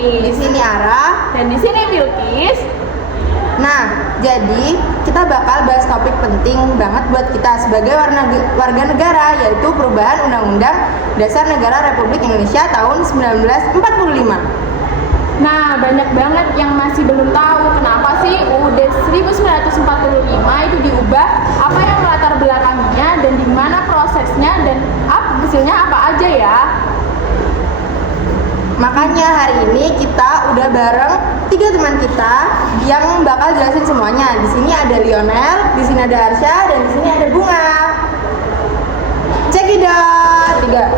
Di sini Ara. Dan di sini Bilkis. Nah, jadi kita bakal bahas topik penting banget buat kita sebagai warga negara, yaitu perubahan Undang-Undang Dasar Negara Republik Indonesia tahun 1945. Nah, banyak banget yang masih belum tahu kenapa sih UUD 1945 itu diubah, apa yang melatar belakangnya, dan di mana prosesnya, dan hasilnya apa aja ya. Makanya hari ini kita udah bareng 3 teman kita yang bakal jelasin semuanya. Di sini ada Lionel, di sini ada Arsya, dan di sini ada Bunga. Cekidot. 3.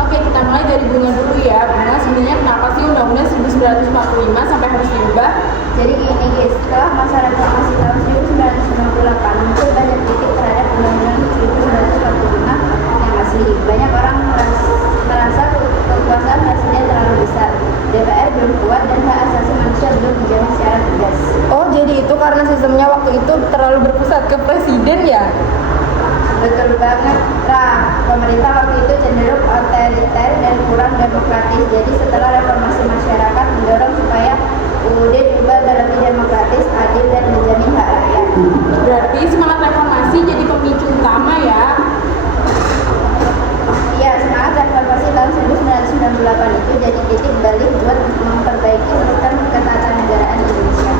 Oke, kita mulai dari Bunga dulu ya. Bunga, sebenarnya kenapa sih Undang-Undang 1945 sampai harus diubah? Jadi gini guys, setelah masa reformasi tahun 1998 muncul banyak kritik terhadap Undang-Undang 1945 yang asli. Banyak orang merasa kekuasaan presiden terlalu besar, DPR belum kuat, dan hak asasi manusia belum dijamin secara tegas. Oh, jadi itu karena sistemnya waktu itu terlalu berpusat ke presiden ya? Betul banget, pemerintah waktu itu cenderung otoriter dan kurang demokratis. Jadi setelah reformasi masyarakat mendorong supaya UUD diubah agar lebih demokratis, adil, dan menjamin hak rakyat. Berarti semangat reformasi jadi pemicu utama ya. Iya, semangat reformasi tahun 1998 itu jadi titik balik buat memperbaiki sistem ketatanegaraan Indonesia.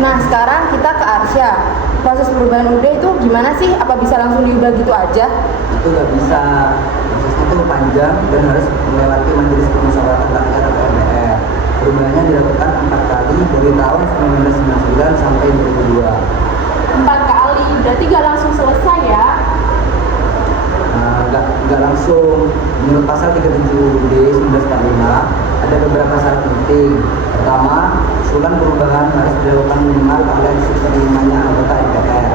Nah, sekarang kita ke Arsya. Proses perubahan UUD itu gimana sih? Apa bisa langsung diubah gitu aja? Itu nggak bisa, prosesnya itu panjang dan harus melewati Majelis Permusyawaratan Rakyat atau MPR. Perubahannya dilakukan 4 kali dari tahun 1999 sampai 2002. 4 kali, berarti gak langsung selesai ya. Nggak langsung. Menurut pasal 37 UUD 1945 ada beberapa syarat penting. Pertama, usulan perubahan harus dilakukan minimal oleh seperimanya anggota MPR.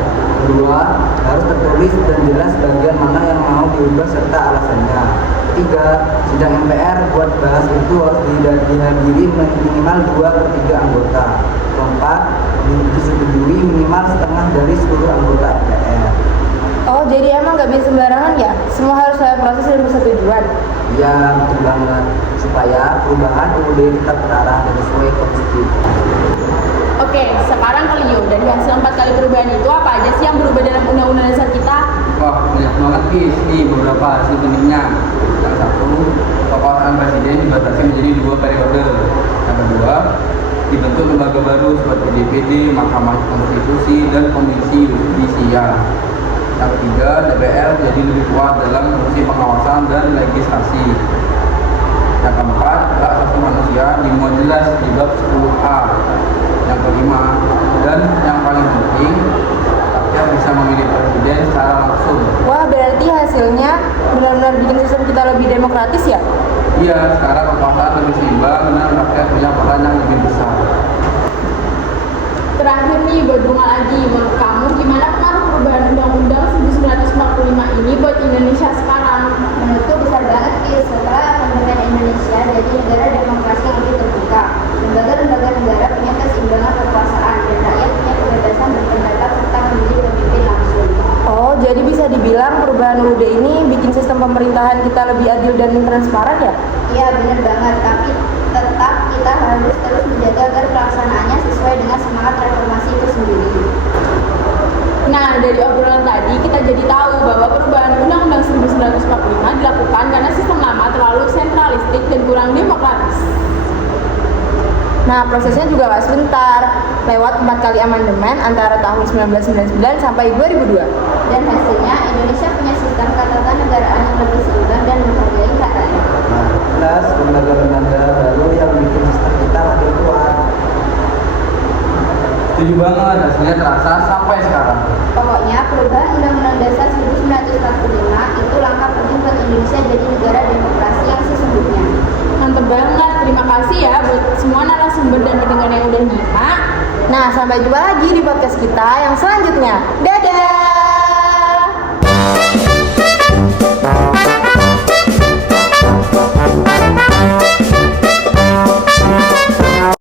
Kedua, harus tertulis dan jelas bagian mana yang mau diubah serta alasannya. Ketiga, sidang MPR buat bahas itu harus dihadiri minimal 2/3 anggota. Keempat, disetujui minimal setengah dari seluruh anggota MPR. Oh, jadi emang nggak bisa sembarangan ya? Semua harus ada proses dan persetujuan? Ya, betul banget. Supaya perubahan UUD tetap terarah dan sesuai konstitusi. Oke, sekarang ke Leo. Dari hasil 4 kali perubahan itu apa aja sih yang berubah dalam Undang-Undang Dasar kita? Wah, banyak banget nih beberapa hasil pentingnya. Yang satu, kekuasaan presiden dibatasi menjadi 2 periode. Yang kedua, dibentuk lembaga baru seperti DPD, Mahkamah Konstitusi, dan Komisi Yudisial. Yang ketiga, DPR jadi lebih kuat dalam fungsi pengawasan dan legislasi. Yang keempat, hak asasi manusia dimuat jelas di bab 10A. Yang kelima, dan yang paling penting, rakyat bisa memilih presiden secara langsung. Wah, berarti hasilnya benar-benar bikin sistem kita lebih demokratis ya? Iya, sekarang kekuasaan lebih seimbang dan rakyat punya peran yang lebih besar. Terakhir nih, buat Bunga lagi, menurut kamu gimana pengaruh perubahan Undang-Undang 1945 ini buat Indonesia sekarang? Menurutku besar banget sih, setelah kemerdekaan Indonesia jadi negara demokrasi yang lebih terbuka. Lembaga-lembaga negara punya keseimbangan kekuasaan dan rakyat punya kebebasan berpendapat serta memilih pemimpin langsung. Oh, jadi bisa dibilang perubahan UUD ini bikin sistem pemerintahan kita lebih adil dan transparan ya? Iya benar banget, tapi tetap kita harus terus menjaga agar pelaksanaannya sesuai dengan semangat reformasi itu sendiri. Nah, dari obrolan tadi kita jadi tahu bahwa perubahan Undang-Undang 1945 dilakukan karena sistem lama terlalu sentralistik dan kurang demokratis. Nah, prosesnya juga gak sebentar, lewat 4 kali amandemen antara tahun 1999 sampai 2002. Dan hasilnya Indonesia punya sistem ketatanegaraan yang lebih seimbang dan menghargai hak rakyat. Nah, plus lembaga-lembaga baru yang bikin sistem kita makin kuat. Setuju banget, hasilnya terasa sampai sekarang. Pokoknya perubahan Undang-Undang Dasar 1945 itu langkah penting buat Indonesia jadi negara demokrasi yang sesungguhnya. Mantep banget, terima kasih ya buat semua narasumber dan pendengar yang udah nyimak. Nah, sampai jumpa lagi di podcast kita yang selanjutnya. Dah!